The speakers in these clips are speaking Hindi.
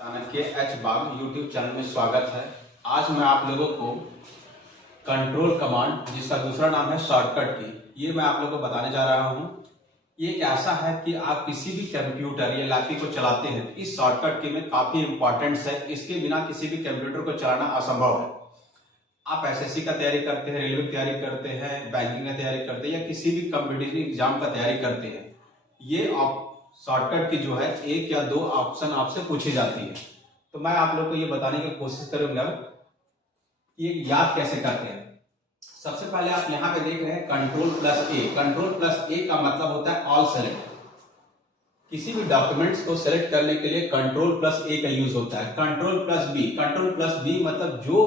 चाणक्य एच बाग यूट्यूब चैनल में स्वागत है। आज मैं आप लोगों को कंट्रोल कमांड, जिसका दूसरा नाम है शॉर्टकट की, ये मैं आप लोगों को बताने जा रहा हूँ। ये एक ऐसा है कि आप किसी भी कंप्यूटर या लैपटॉप को चलाते हैं, इस शॉर्टकट की में काफी इंपॉर्टेंस है। इसके बिना किसी भी कंप्यूटर को चलाना असंभव है। आप एसएससी का तैयारी करते हैं, रेलवे की तैयारी करते हैं, बैंकिंग का तैयारी करते हैं या किसी भी कॉम्पिटिटिव एग्जाम का तैयारी करते हैं, ये आप शॉर्टकट की जो है एक या दो ऑप्शन आपसे पूछी जाती है। तो मैं आप लोग को ये बताने की कोशिश करूंगा कि ये याद कैसे करते हैं। सबसे पहले आप यहाँ पे देख रहे हैं कंट्रोल प्लस ए। कंट्रोल प्लस ए का मतलब होता है ऑल सेलेक्ट। किसी भी डॉक्यूमेंट्स को सेलेक्ट करने के लिए कंट्रोल प्लस ए का यूज होता है। Control plus B, control plus B मतलब जो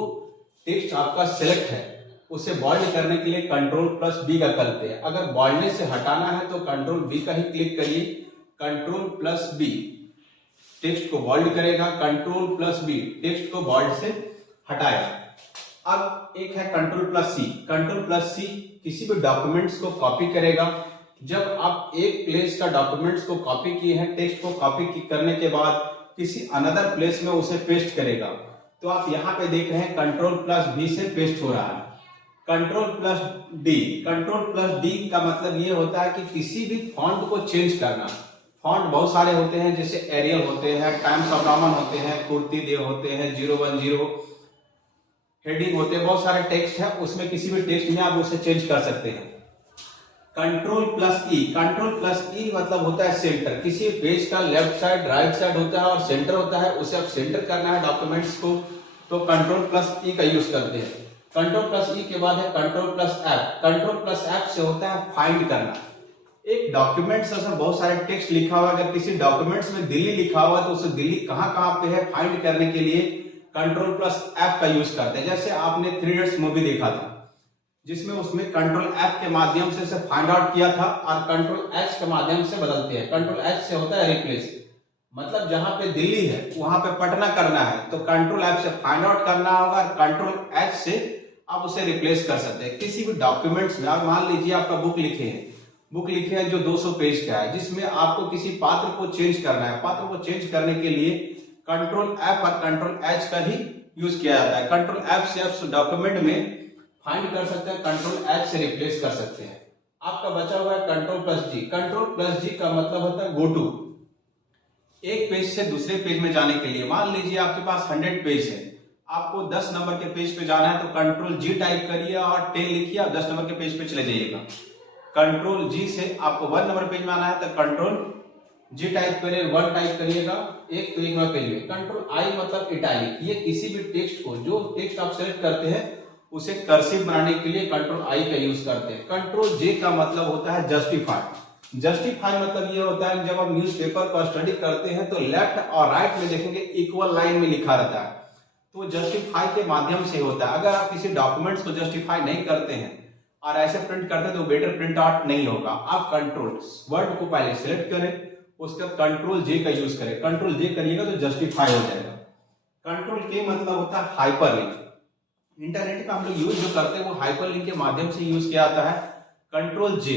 टेक्स्ट आपका सिलेक्ट है उसे बोल्ड करने के लिए कंट्रोल प्लस बी का करते हैं। अगर बोल्डनेस से हटाना है तो कंट्रोल बी का ही क्लिक करिए। कंट्रोल प्लस बी टेक्स्ट को बोल्ड करेगा, कंट्रोल प्लस बी टेक्स्ट को बोल्ड से हटाएगा। अब एक है कंट्रोल प्लस सी। कंट्रोल प्लस सी किसी भी डॉक्यूमेंट्स को कॉपी करेगा। जब आप एक प्लेस का डॉक्यूमेंट्स को कॉपी किए हैं, टेक्स्ट को कॉपी करने के बाद किसी अनदर प्लेस में उसे पेस्ट करेगा। तो आप यहाँ पे देख रहे हैं कंट्रोल प्लस बी से पेस्ट हो रहा है। Control plus D, control plus D का मतलब ये होता है कि किसी भी फॉन्ट को चेंज करना। फॉन्ट बहुत सारे होते हैं, जैसे एरियल होते हैं, टाइम्स ऑफ रोमन होते हैं, कुर्ती देव होते हैं, 010 हेडिंग होते हैं, बहुत सारे टेक्स्ट है, उसमें किसी भी टेक्स्ट में आप उसे चेंज कर सकते हैं। कंट्रोल प्लस ई, कंट्रोल प्लस ई मतलब होता है सेंटर। किसी पेज का लेफ्ट साइड राइट साइड होता है और सेंटर होता है, उसे आप सेंटर करना है डॉक्यूमेंट्स को, तो कंट्रोल प्लस ई का यूज करते हैं। कंट्रोल प्लस ई के बाद है control plus F. Control plus F से होता है फाइंड करना। एक डॉक्यूमेंट्स में बहुत सारे टेक्स्ट लिखा हुआ है, अगर किसी डॉक्यूमेंट्स में दिल्ली लिखा हुआ है तो उसे दिल्ली कहाँ पे है फाइंड करने के लिए कंट्रोल प्लस एफ का यूज करते हैं। जैसे आपने 3 इडियट्स मूवी देखा था, जिसमें उसमें कंट्रोल एफ के माध्यम से उसे फाइंड आउट किया था और कंट्रोल एच के माध्यम से बदलते हैं। कंट्रोल एच से होता है रिप्लेस, मतलब जहां पे दिल्ली है वहां पे पटना करना है, तो कंट्रोल एफ से फाइंड आउट करना होगा और कंट्रोल एच से आप उसे रिप्लेस कर सकते हैं। किसी भी डॉक्यूमेंट्स में आप मान लीजिए आपका बुक लिखे हैं जो 200 पेज का है, जिसमें आपको किसी पात्र को चेंज करना है। पात्र को चेंज करने के लिए कंट्रोल एफ और कंट्रोल एच का ही यूज किया जाता है। कंट्रोल एफ से आप डॉक्यूमेंट में फाइंड कर सकते हैं, कंट्रोल एच से रिप्लेस कर सकते हैं। आपका बचा हुआ है कंट्रोल प्लस जी। कंट्रोल प्लस जी का मतलब होता है गो टू। एक पेज से दूसरे पेज में जाने के लिए, मान लीजिए आपके पास 100 पेज है, आपको 10 नंबर के पेज पे जाना है तो कंट्रोल जी टाइप करिए और 10 लिखिए, आप 10 नंबर के पेज पे चले जाइएगा। कंट्रोल जी से आपको 1 नंबर पेज में आना है तो कंट्रोल जी टाइप करिए, 1 टाइप करिएगा, एक नंबर पेज में। कंट्रोल आई मतलब इटैलिक, ये किसी भी टेक्स्ट को, जो टेक्स्ट आप सेलेक्ट करते हैं उसे कर्सिव बनाने के लिए कंट्रोल आई का यूज करते हैं। कंट्रोल जे का मतलब होता है जस्टिफाई। जस्टिफाई मतलब ये होता है कि जब आप न्यूज़पेपर को स्टडी करते हैं तो लेफ्ट और राइट में देखेंगे इक्वल लाइन में लिखा रहता है, तो जस्टिफाई के माध्यम से होता है। अगर आप किसी डॉक्यूमेंट्स को जस्टिफाई नहीं करते हैं और ऐसे प्रिंट करते हैं तो बेटर प्रिंट आउट नहीं होगा। आप कंट्रोल वर्ड को पहले सिलेक्ट करें, उसका कंट्रोल जे का यूज करें। कंट्रोल जे करिएगा तो जस्टिफाई हो जाएगा। कंट्रोल के मतलब होता है हाइपरलिंक। इंटरनेट का हम लोग यूज जो करते हैं वो हाइपरलिंक के माध्यम से यूज किया जाता है। कंट्रोल जे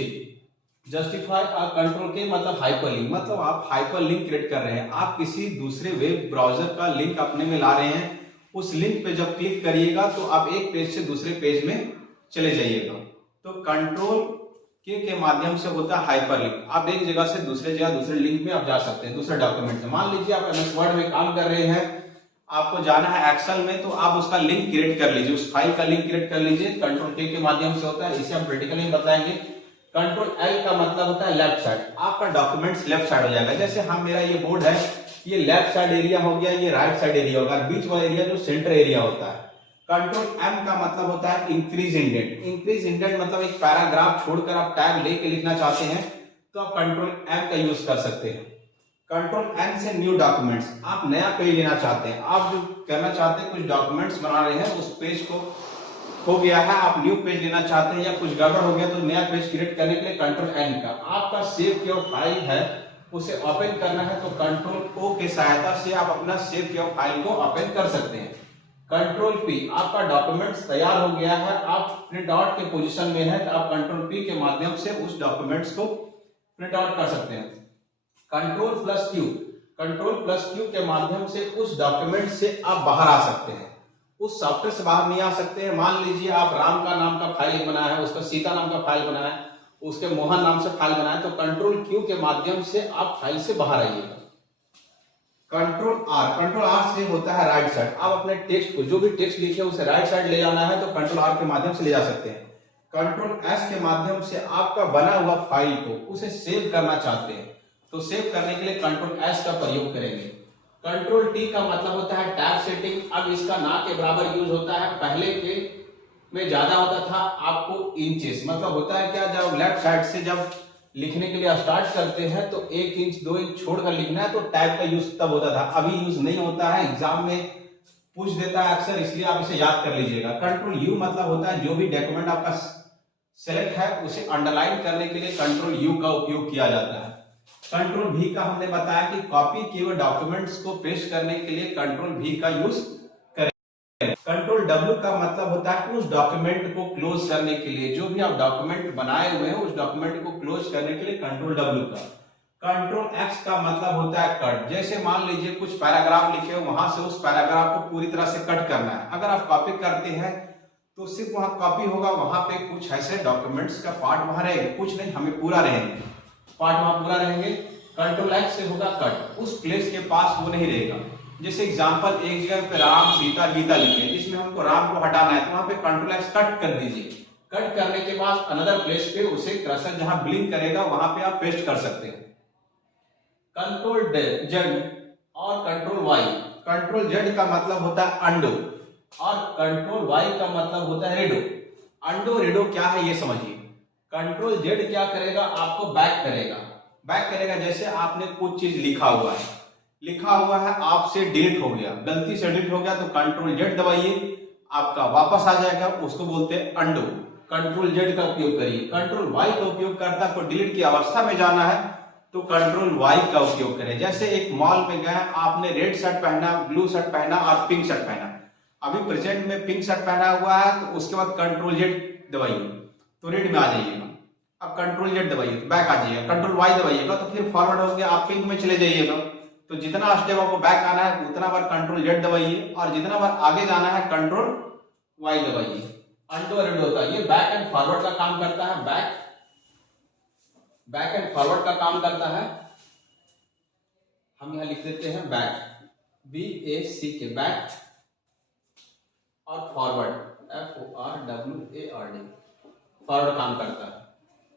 जस्टिफाई और कंट्रोल के मतलब हाइपरलिंक, मतलब आप हाइपरलिंक क्रिएट कर रहे हैं। आप किसी दूसरे वेब ब्राउजर का लिंक अपने में ला रहे हैं, उस लिंक पे जब क्लिक करिएगा तो आप एक पेज से दूसरे पेज में चले जाइएगा। तो कंट्रोल के माध्यम से होता है हाइपरलिंक। आप एक जगह से दूसरे जगह दूसरे लिंक में आप जा सकते हैं, दूसरे डॉक्यूमेंट में। मान लीजिए आप एमएस वर्ड में काम कर रहे हैं, आपको जाना है एक्सेल में, तो आप उसका लिंक क्रिएट कर लीजिए, उस फाइल का लिंक क्रिएट कर लीजिए। कंट्रोल के माध्यम से होता है, इसे हम प्रैक्टिकली में बताएंगे। कंट्रोल एल का मतलब होता है लेफ्ट साइड। आपका डॉक्यूमेंट्स लेफ्ट साइड हो जाएगा। जैसे हम मेरा ये बोर्ड है, ये लेफ्ट साइड एरिया हो गया, ये राइट साइड एरिया होगा, बीच वाला एरिया जो सेंटर एरिया होता है। कंट्रोल एम का मतलब होता है इंक्रीज इंडेंट। इंक्रीज इंडेंट मतलब एक पैराग्राफ छोड़कर आप टैग लेके लिखना चाहते हैं तो आप कंट्रोल एम का यूज कर सकते हैं। कंट्रोल एन से न्यू डॉक्यूमेंट्स, आप नया पेज लेना चाहते हैं, आप जो करना चाहते हैं कुछ डॉक्यूमेंट्स बना रहे हैं, उस पेज को हो गया है, आप न्यू पेज लेना चाहते हैं या कुछ गड़बड़ हो गया तो नया पेज क्रिएट करने के लिए कंट्रोल एन का। आपका सेव किया फाइल है, उसे ओपन करना है तो कंट्रोल ओ के सहायता से आप अपना सेव किया फाइल को ओपन कर सकते हैं। कंट्रोल पी, आपका डॉक्यूमेंट्स तैयार हो गया है, आप प्रिंट आउट के पोजीशन में है, तो आप कंट्रोल पी के माध्यम से उस डॉक्यूमेंट्स को प्रिंट आउट कर सकते हैं। Control plus Q, control plus Q के माध्यम से उस डॉक्यूमेंट से आप बाहर आ सकते हैं, उस सॉफ्टवेयर से बाहर नहीं आ सकते हैं। मान लीजिए आप राम का नाम का फाइल बनाया है, उसका सीता नाम का फाइल बनाया है, उसके मोहन नाम से फाइल बनाया, तो कंट्रोल क्यू के माध्यम से आप फाइल से बाहर आइएगा। कंट्रोल आर से होता है राइट साइड। आप अपने टेक्स्ट को, जो भी टेक्स्ट लिखे उसे राइट साइड ले जाना है तो कंट्रोल आर के माध्यम से ले जा सकते हैं। कंट्रोल एस के माध्यम से आपका बना हुआ फाइल को उसे सेव करना चाहते हैं तो सेव करने के लिए कंट्रोल एस का प्रयोग करेंगे। कंट्रोल टी का मतलब होता है टैब सेटिंग। अब इसका ना के बराबर यूज होता है, पहले के में ज्यादा होता था आपको इंचेस, मतलब होता है क्या, जब लेफ्ट साइड से जब लिखने के लिए स्टार्ट करते हैं तो 1 इंच 2 इंच छोड़कर लिखना है, तो टैब का यूज तब होता था, अभी यूज नहीं होता है। एग्जाम में पूछ देता है अक्सर, इसलिए आप इसे याद कर लीजिएगा। कंट्रोल यू मतलब होता है जो भी डॉक्यूमेंट आपका सेलेक्ट है उसे अंडरलाइन करने के लिए कंट्रोल यू का उपयोग किया जाता है। कंट्रोल भी का हमने बताया कि कॉपी किए हुए डॉक्यूमेंट्स को पेस्ट करने के लिए कंट्रोल भी का यूज करें। कंट्रोल डब्ल्यू का मतलब होता है उस डॉक्यूमेंट को क्लोज करने के लिए, जो भी आप डॉक्यूमेंट बनाए हुए हैं उस डॉक्यूमेंट को क्लोज करने के लिए कंट्रोल डब्ल्यू का। कंट्रोल एक्स का मतलब होता है कट। जैसे मान लीजिए कुछ पैराग्राफ लिखे हो, वहां से उस पैराग्राफ को पूरी तरह से कट करना है। अगर आप कॉपी करते हैं तो सिर्फ वहां कॉपी होगा, वहां पे कुछ ऐसे डॉक्यूमेंट्स का पार्ट वहां रहेगा, कुछ नहीं, हमें पूरा रहेंगे, पार्ट वहां पूरा रहेंगे। कंट्रोल एक्स से होगा कट, उस प्लेस के पास वो नहीं रहेगा। जैसे एग्जांपल, एक जगह पे राम सीता गीता लिखे, जिसमें हमको राम को हटाना है तो वहां पे कंट्रोल एक्स कट कर दीजिए। कट करने के बाद अनदर प्लेस पे उसे कर्सर जहां ब्लिंक करेगा वहां पे आप पेस्ट कर सकते हैं। कंट्रोल जेड और कंट्रोल वाई। कंट्रोल जेड का मतलब होता है अंडो और कंट्रोल वाई का मतलब होता है रेडो। अंडो रेडो क्या है ये समझिए। कंट्रोल जेड क्या करेगा, आपको बैक करेगा। बैक करेगा जैसे आपने कुछ चीज लिखा हुआ है आपसे डिलीट हो गया, गलती से डिलीट हो गया, तो कंट्रोल जेड दबाइए, आपका वापस आ जाएगा, उसको बोलते हैं अंडो। कंट्रोल जेड का उपयोग करिए। कंट्रोल वाई का उपयोग करता को डिलीट की अवस्था में जाना है तो कंट्रोल वाई का उपयोग करें। जैसे एक मॉल में गए, आपने रेड शर्ट पहना, ब्लू शर्ट पहना और पिंक शर्ट पहना, अभी प्रेजेंट में पिंक शर्ट पहना हुआ है तो उसके बाद कंट्रोल जेड दबाइए तो रेड में आ जाइएगा। अब कंट्रोल जेड दबाइए तो बैक आ जाइएगा, कंट्रोल वाई दबाइएगा तो फिर फॉरवर्ड होंगे, आप पिंक में चले जाइएगा। तो जितना स्टेप आपको बैक आना है उतना बार कंट्रोल जेड दबाइए और जितना बार आगे जाना है कंट्रोल वाई दबाइए। अंडो रेड होता है, ये बैक एंड फॉरवर्ड का काम करता है। बैक एंड फॉरवर्ड का काम करता है। हम यहां लिख देते हैं बैक, BAC के बैक, और फॉरवर्ड FORWARD, फॉरवर्ड काम करता है।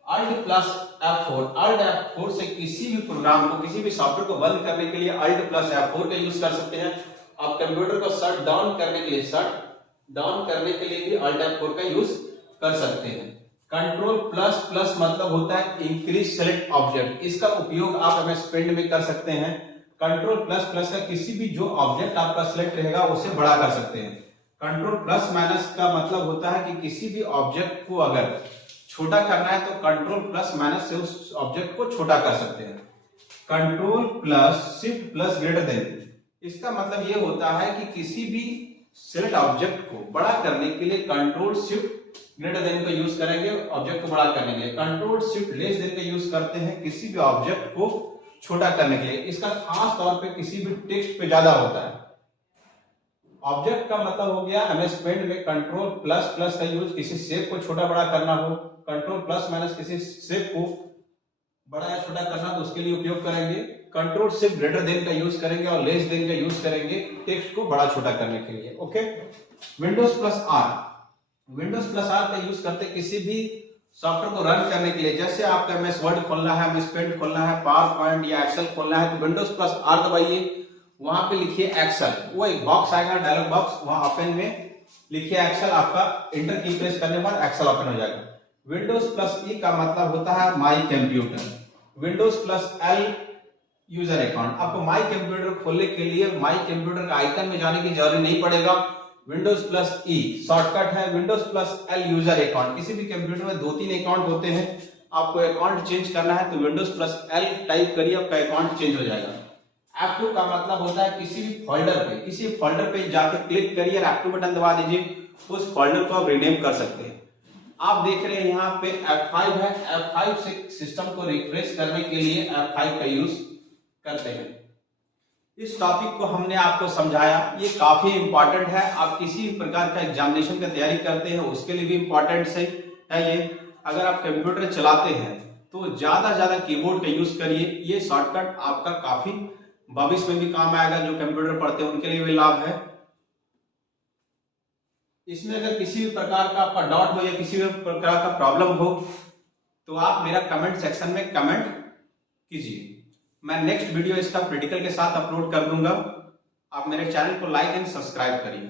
Alt plus F4, Alt F4 से किसी भी प्रोग्राम को, किसी भी सॉफ्टवेयर को बंद करने के लिए Alt प्लस F4 का यूज कर सकते हैं। आप कंप्यूटर को शट डाउन करने के लिए भी Alt F4 का यूज कर सकते हैं। कंट्रोल प्लस प्लस मतलब होता है इंक्रीज सेलेक्ट ऑब्जेक्ट, इसका उपयोग आप MS पेंट में कर सकते हैं। कंट्रोल प्लस प्लस का किसी भी जो ऑब्जेक्ट आपका सिलेक्ट रहेगा उसे बड़ा कर सकते हैं। कंट्रोल प्लस माइनस का मतलब होता है कि किसी भी ऑब्जेक्ट को अगर छोटा करना है तो कंट्रोल प्लस माइनस से उस ऑब्जेक्ट को छोटा कर सकते हैं। Control plus shift plus greater than, इसका मतलब ये होता है कि किसी भी सेलेक्ट ऑब्जेक्ट को बड़ा करने के लिए कंट्रोल शिफ्ट ग्रेटर देन का यूज करेंगे ऑब्जेक्ट को बड़ा करने के लिए। कंट्रोल शिफ्ट लेस देन का यूज करते हैं किसी भी ऑब्जेक्ट को छोटा करने के लिए। इसका खास तौर पे किसी भी टेक्स्ट पे ज्यादा होता है। ऑब्जेक्ट का मतलब हो गया MS पेंट में कंट्रोल प्लस प्लस का यूज किसी शेप को छोटा बड़ा करना हो, कंट्रोल प्लस माइनस किसी शेप को बड़ा या छोटा करना तो उसके लिए उपयोग करेंगे। कंट्रोल शिफ्ट ग्रेटर देन का यूज करेंगे और लेस देन का यूज करेंगे टेक्स्ट को बड़ा छोटा करने के लिए। ओके। विंडोज प्लस आर का यूज करते किसी भी सॉफ्टवेयर को रन करने के लिए। जैसे आपका MS वर्ड खोलना है, MS पेंट खोलना है, पावर पॉइंट या एक्सेल खोलना है तो विंडोज प्लस आर दबाइए, वहां पे लिखिए एक्सेल, वो एक बॉक्स आएगा डायलॉग बॉक्स, वहां ओपन में लिखिए एक्सेल, आपका इंटर की प्रेस करने के बाद एक्सेल ओपन हो जाएगा। विंडोज प्लस ई का मतलब होता है my computer. Windows plus L user account, आपको माई कंप्यूटर खोलने के लिए माई कंप्यूटर का आइकन में जाने की जरूरत नहीं पड़ेगा। विंडोज प्लस ई शॉर्टकट है। Windows plus L user account, किसी भी कंप्यूटर में 2-3 अकाउंट होते हैं, आपको अकाउंट चेंज करना है तो विंडोज प्लस एल टाइप करिए, आपका अकाउंट चेंज हो जाएगा। F2 का मतलब होता है किसी भी फोल्डर पे जाके क्लिक करिए और F2 बटन दबा दीजिए, उस फोल्डर को आप रीनेम कर सकते हैं। आप देख रहे हैं यहाँ पे F5 है, F5 से सिस्टम को रिफ्रेश करने के लिए F5 का यूज करते हैं। इस टॉपिक को हमने आपको समझाया, ये काफी इंपॉर्टेंट है। आप किसी प्रकार का एग्जामिनेशन की तैयारी करते हैं उसके लिए भी इंपॉर्टेंट है ये। अगर आप कंप्यूटर चलाते हैं तो ज्यादा कीबोर्ड का यूज करिए। ये शॉर्टकट आपका काफी भविष्य में भी काम आएगा। जो कंप्यूटर पढ़ते हैं उनके लिए भी लाभ है। इसमें अगर किसी भी प्रकार का आपका डाउट हो या किसी भी प्रकार का प्रॉब्लम हो तो आप मेरा कमेंट सेक्शन में कमेंट कीजिए। मैं नेक्स्ट वीडियो इसका प्रैक्टिकल के साथ अपलोड कर दूंगा। आप मेरे चैनल को लाइक एंड सब्सक्राइब करिए।